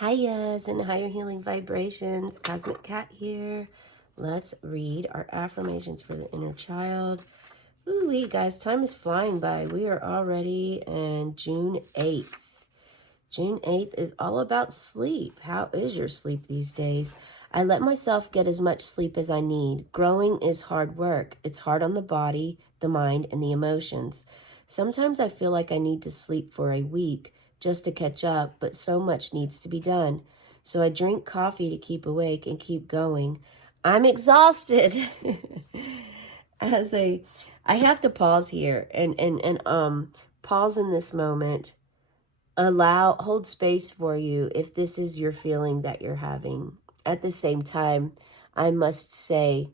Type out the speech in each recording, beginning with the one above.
Hiya's and higher healing vibrations. Cosmic Cat here. Let's read our affirmations for the inner child. Ooh, guys, time is flying by. We are already in June 8th. June 8th is all about sleep. How is your sleep these days? I let myself get as much sleep as I need. Growing is hard work. It's hard on the body, the mind, and the emotions. Sometimes I feel like I need to sleep for a week just to catch up, but so much needs to be done. So I drink coffee to keep awake and keep going. I'm exhausted. As a I have to pause here and pause in this moment, hold space for you if this is your feeling that you're having. At the same time, I must say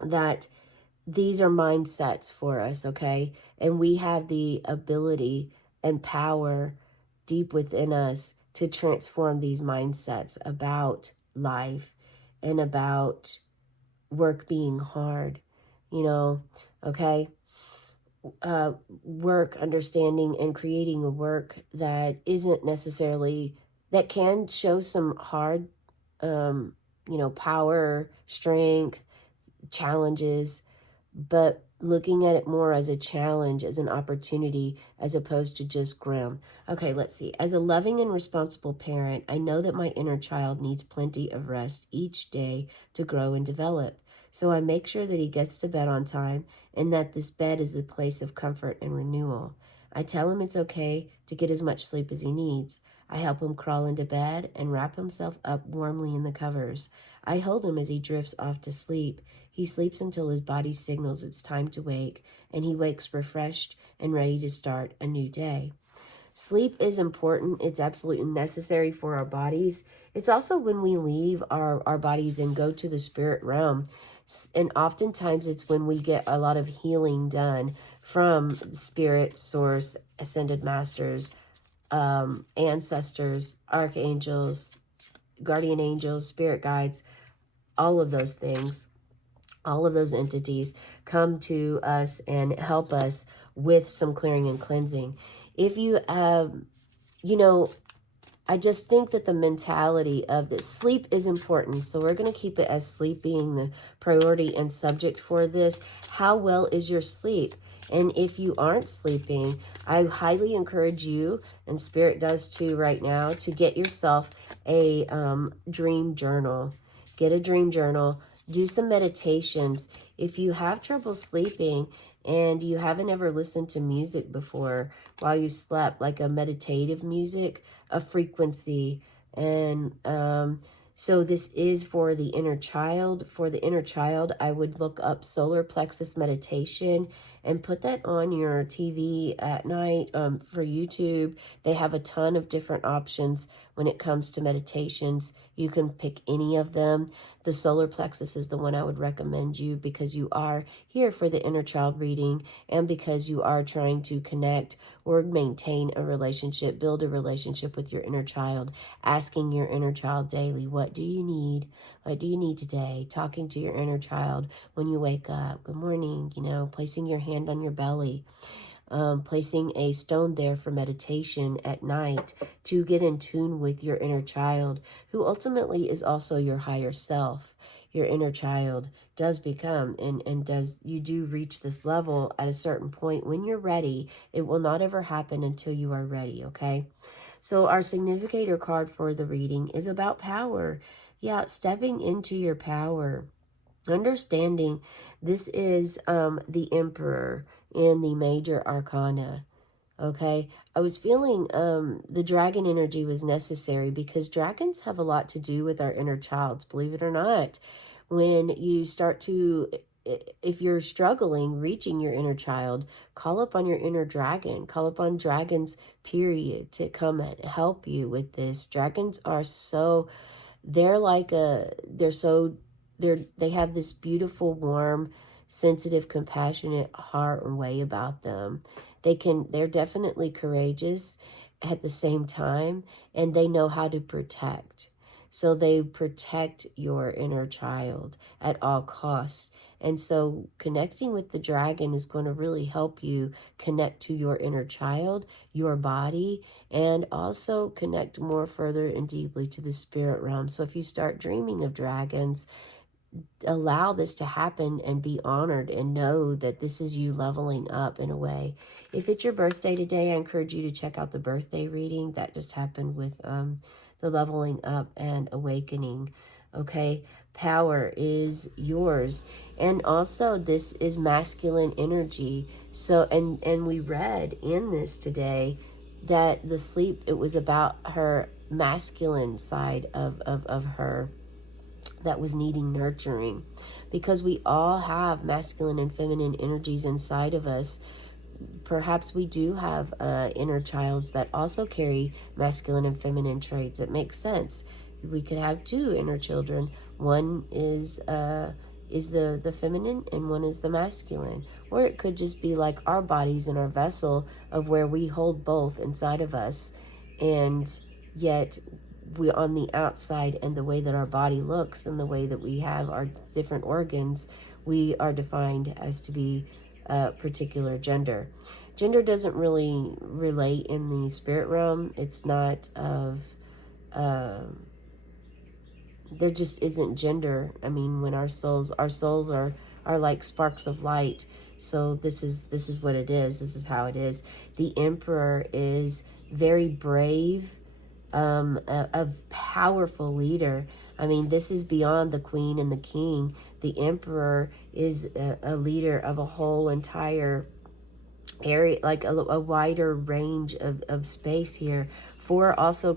that these are mindsets for us, okay? And we have the ability and power deep within us to transform these mindsets about life and about work being hard, you know, okay? Work, understanding and creating a work that isn't necessarily, that can show some hard, um, power, strength, challenges, but looking at it more as a challenge, as an opportunity, as opposed to just grim. Okay, let's see. As a loving and responsible parent, I know that my inner child needs plenty of rest each day to grow and develop. So I make sure that he gets to bed on time and that this bed is a place of comfort and renewal. I tell him it's okay to get as much sleep as he needs. I help him crawl into bed and wrap himself up warmly in the covers. I hold him as he drifts off to sleep. He sleeps until his body signals it's time to wake, and he wakes refreshed and ready to start a new day. Sleep is important. It's absolutely necessary for our bodies. It's also when we leave our bodies and go to the spirit realm. And oftentimes it's when we get a lot of healing done from spirit, source, ascended masters, ancestors, archangels, guardian angels, spirit guides, all of those things. All of those entities come to us and help us with some clearing and cleansing. If you, I just think that the mentality of this sleep is important. So we're going to keep it as sleep being the priority and subject for this. How well is your sleep? And if you aren't sleeping, I highly encourage you, and Spirit does too right now, to get yourself a dream journal. Get a dream journal. Do some meditations. If you have trouble sleeping and you haven't ever listened to music before while you slept, like a meditative music, a frequency, and so this is for the inner child. For the inner child, I would look up solar plexus meditation and put that on your TV at night. For YouTube, they have a ton of different options when it comes to meditations. You can pick any of them. The solar plexus is the one I would recommend you because you are here for the inner child reading and because you are trying to connect or maintain a relationship, build a relationship with your inner child, asking your inner child daily, what do you need? What do you need today? Talking to your inner child when you wake up. Good morning, placing your hand on your belly. Placing a stone there for meditation at night to get in tune with your inner child, who ultimately is also your higher self. Your inner child does become and does, you do reach this level at a certain point when you're ready. It will not ever happen until you are ready, okay? So our significator card for the reading is about power. Yeah, stepping into your power. Understanding this is the Emperor in the major arcana. Okay, I was feeling the dragon energy was necessary because dragons have a lot to do with our inner child, believe it or not. When you start to, if you're struggling reaching your inner child, call up on your inner dragon, call up on dragons, period, to come and help you with this. Dragons are so, they're like a, they're so, they have this beautiful, warm, sensitive, compassionate heart and way about them. They're definitely courageous at the same time, and they know how to protect. So they protect your inner child at all costs. And so connecting with the dragon is going to really help you connect to your inner child, your body, and also connect more further and deeply to the spirit realm. So if you start dreaming of dragons, allow this to happen and be honored and know that this is you leveling up in a way. If it's your birthday today, I encourage you to check out the birthday reading that just happened with the leveling up and awakening. Okay, power is yours. And also this is masculine energy. So and we read in this today that the sleep, it was about her masculine side of her that was needing nurturing, because we all have masculine and feminine energies inside of us. Perhaps we do have inner childs that also carry masculine and feminine traits. It makes sense. We could have two inner children. One is the feminine and one is the masculine. Or it could just be like our bodies and our vessel of where we hold both inside of us, and yet we on the outside and the way that our body looks and the way that we have our different organs, we are defined as to be a particular gender. Gender doesn't really relate in the spirit realm. It's not of there just isn't gender. I mean, when our souls are like sparks of light. So this is what it is. This is how it is. The emperor is very brave, a powerful leader. I mean, this is beyond the queen and the king. The emperor is a leader of a whole entire area, like a wider range of space here. 4 also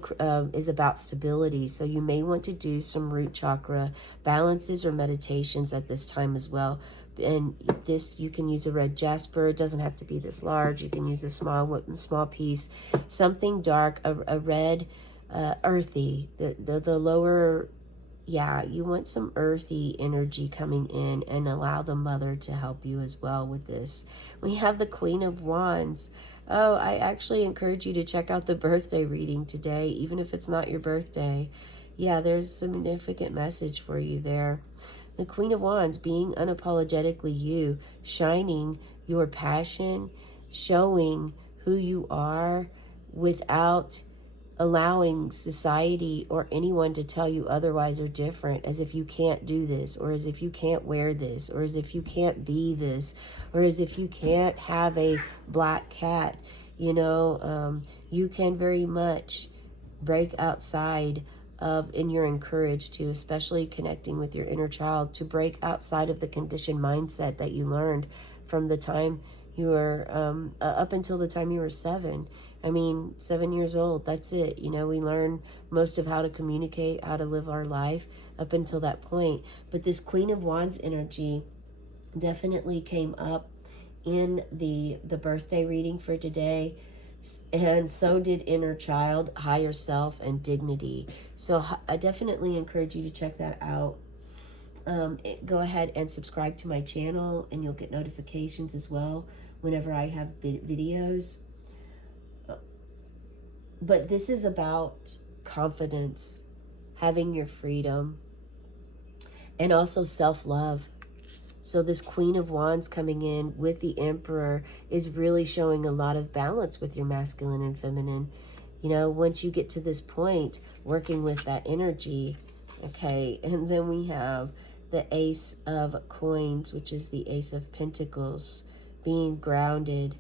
is about stability, so you may want to do some root chakra balances or meditations at this time as well. And this, you can use a red jasper. It doesn't have to be this large. You can use a small piece, something dark, a red, earthy, the lower. Yeah, you want some earthy energy coming in, and allow the mother to help you as well with this. We have the Queen of Wands. Oh, I actually encourage you to check out the birthday reading today, even if it's not your birthday. Yeah, there's a significant message for you there. The Queen of Wands, being unapologetically you, shining your passion, showing who you are without allowing society or anyone to tell you otherwise or different, as if you can't do this, or as if you can't wear this, or as if you can't be this, or as if you can't have a black cat. You know, you can very much break outside of, and you're encouraged to, especially connecting with your inner child, to break outside of the conditioned mindset that you learned from the time you were up until the time you were 7. I mean, 7 years old, that's it. You know, we learn most of how to communicate, how to live our life up until that point. But this Queen of Wands energy definitely came up in the birthday reading for today. And so did inner child, higher self, and dignity. So I definitely encourage you to check that out. Go ahead and subscribe to my channel, and you'll get notifications as well whenever I have videos. But this is about confidence, having your freedom, and also self-love. So this Queen of Wands coming in with the Emperor is really showing a lot of balance with your masculine and feminine. You know, once you get to this point, working with that energy, okay, and then we have the Ace of Coins, which is the Ace of Pentacles, being grounded.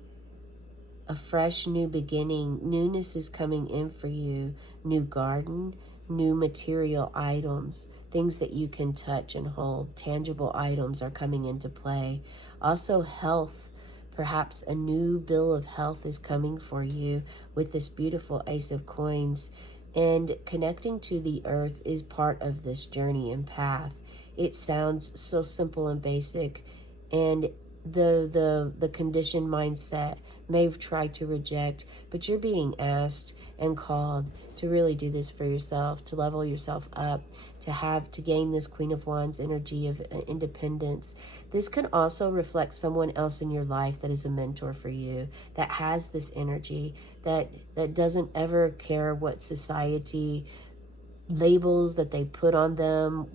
A fresh new beginning, newness is coming in for you. New garden, new material items, things that you can touch and hold. Tangible items are coming into play. Also health, perhaps a new bill of health is coming for you with this beautiful Ace of Coins. And connecting to the earth is part of this journey and path. It sounds so simple and basic, and the conditioned mindset may try to reject, but you're being asked and called to really do this for yourself, to level yourself up, to gain this Queen of Wands energy of independence. This can also reflect someone else in your life that is a mentor for you, that has this energy, that doesn't ever care what society labels that they put on them,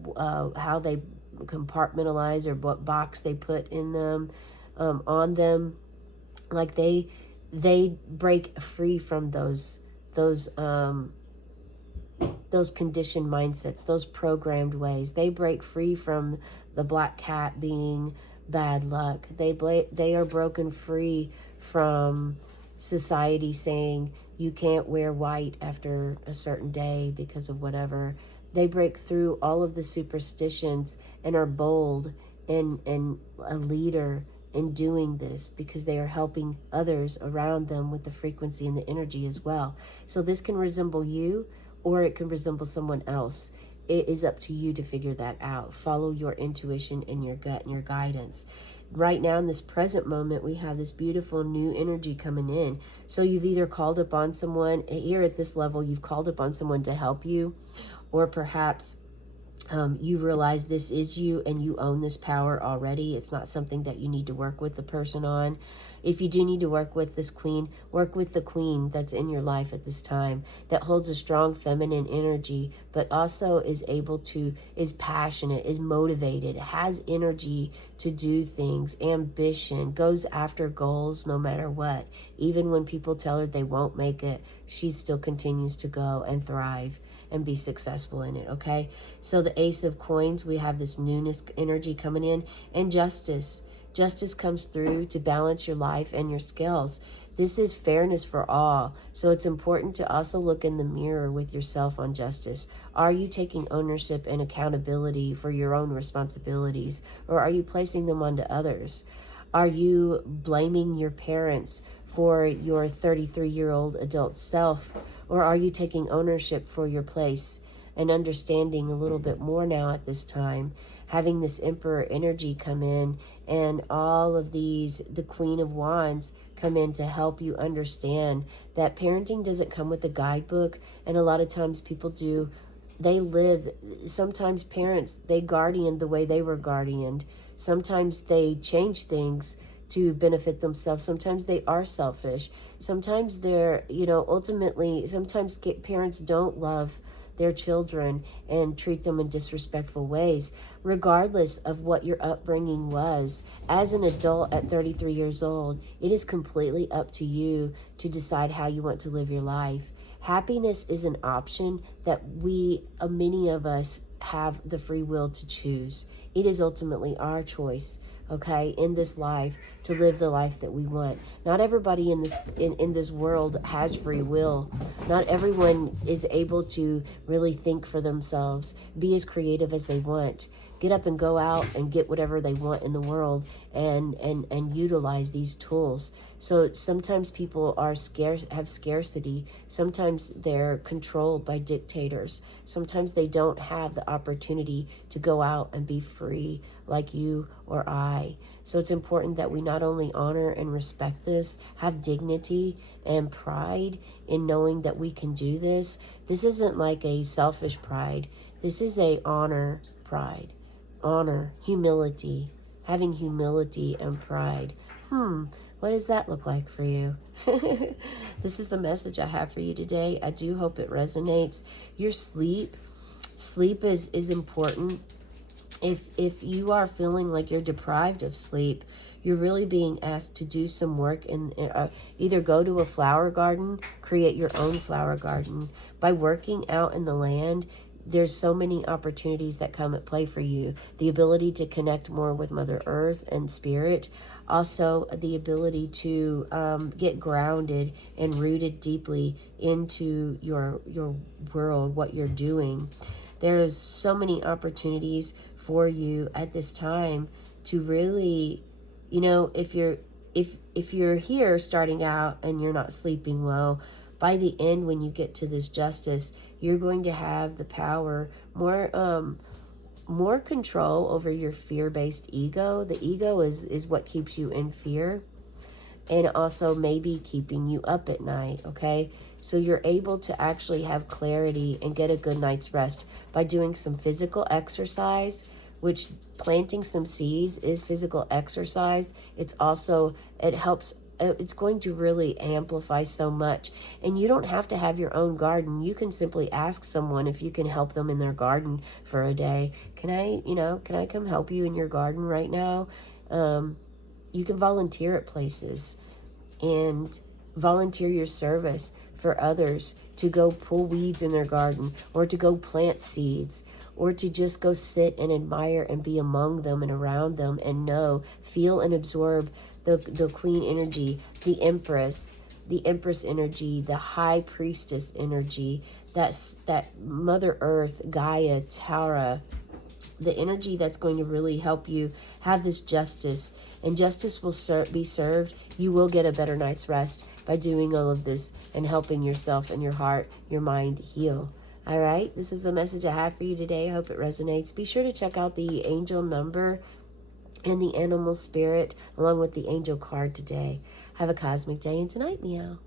how they compartmentalize or what box they put in them, on them. Like they break free from those conditioned mindsets, those programmed ways. They break free from the black cat being bad luck. They are broken free from society saying you can't wear white after a certain day because of whatever. They break through all of the superstitions and are bold and a leader in doing this because they are helping others around them with the frequency and the energy as well. So this can resemble you, or it can resemble someone else. It is up to you to figure that out. Follow your intuition and your gut and your guidance. Right now in this present moment, we have this beautiful new energy coming in. So you've either called upon someone, here at this level, you've called upon someone to help you, or perhaps you realize this is you and you own this power already. It's not something that you need to work with the person on. If you do need to work with this queen, work with the queen that's in your life at this time, that holds a strong feminine energy, but also is passionate, is motivated, has energy to do things, ambition, goes after goals no matter what. Even when people tell her they won't make it, she still continues to go and thrive and be successful in it, okay? So the Ace of Coins, we have this newness energy coming in, and justice. Justice comes through to balance your life and your skills. This is fairness for all. So it's important to also look in the mirror with yourself on justice. Are you taking ownership and accountability for your own responsibilities, or are you placing them onto others? Are you blaming your parents for your 33-year-old adult self, or are you taking ownership for your place and understanding a little bit more now at this time, having this Emperor energy come in and all of these, the Queen of Wands, come in to help you understand that parenting doesn't come with a guidebook. And a lot of times people do, sometimes parents, they guardian the way they were guardianed. Sometimes they change things to benefit themselves. Sometimes they are selfish. Sometimes they're, ultimately, sometimes parents don't love their children and treat them in disrespectful ways. Regardless of what your upbringing was, as an adult at 33 years old, it is completely up to you to decide how you want to live your life. Happiness is an option that many of us have the free will to choose. It is ultimately our choice, okay, in this life, to live the life that we want. Not everybody in this world has free will. Not everyone is able to really think for themselves, be as creative as they want, get up and go out and get whatever they want in the world, and utilize these tools. So sometimes people are have scarcity. Sometimes they're controlled by dictators. Sometimes they don't have the opportunity to go out and be free like you or I. So it's important that we not only honor and respect this, have dignity and pride in knowing that we can do this. This isn't like a selfish pride. This is a honor pride. Honor, humility, having humility and pride. What does that look like for you? This is the message I have for you today. I do hope it resonates. Your sleep is important. If you are feeling like you're deprived of sleep, you're really being asked to do some work and either go to a flower garden, create your own flower garden. By working out in the land, there's so many opportunities that come at play for you. The ability to connect more with Mother Earth and Spirit. Also, the ability to get grounded and rooted deeply into your world, what you're doing. There's so many opportunities for you at this time to really, if you're here starting out and you're not sleeping well, by the end, when you get to this justice, you're going to have the power, more control over your fear-based ego. The ego is what keeps you in fear, and also maybe keeping you up at night, okay? So you're able to actually have clarity and get a good night's rest by doing some physical exercise, which planting some seeds is physical exercise. It helps it's going to really amplify so much. And you don't have to have your own garden. You can simply ask someone if you can help them in their garden for a day. Can I come help you in your garden right now? You can volunteer at places and volunteer your service for others to go pull weeds in their garden, or to go plant seeds, or to just go sit and admire and be among them and around them and feel and absorb the queen energy, the empress energy, the high priestess energy, that Mother Earth, Gaia, Tara, the energy that's going to really help you have this justice. And justice will be served. You will get a better night's rest by doing all of this and helping yourself and your heart, your mind heal. All right, this is the message I have for you today. I hope it resonates. Be sure to check out the angel number and the animal spirit along with the angel card today. Have a cosmic day and tonight, meow.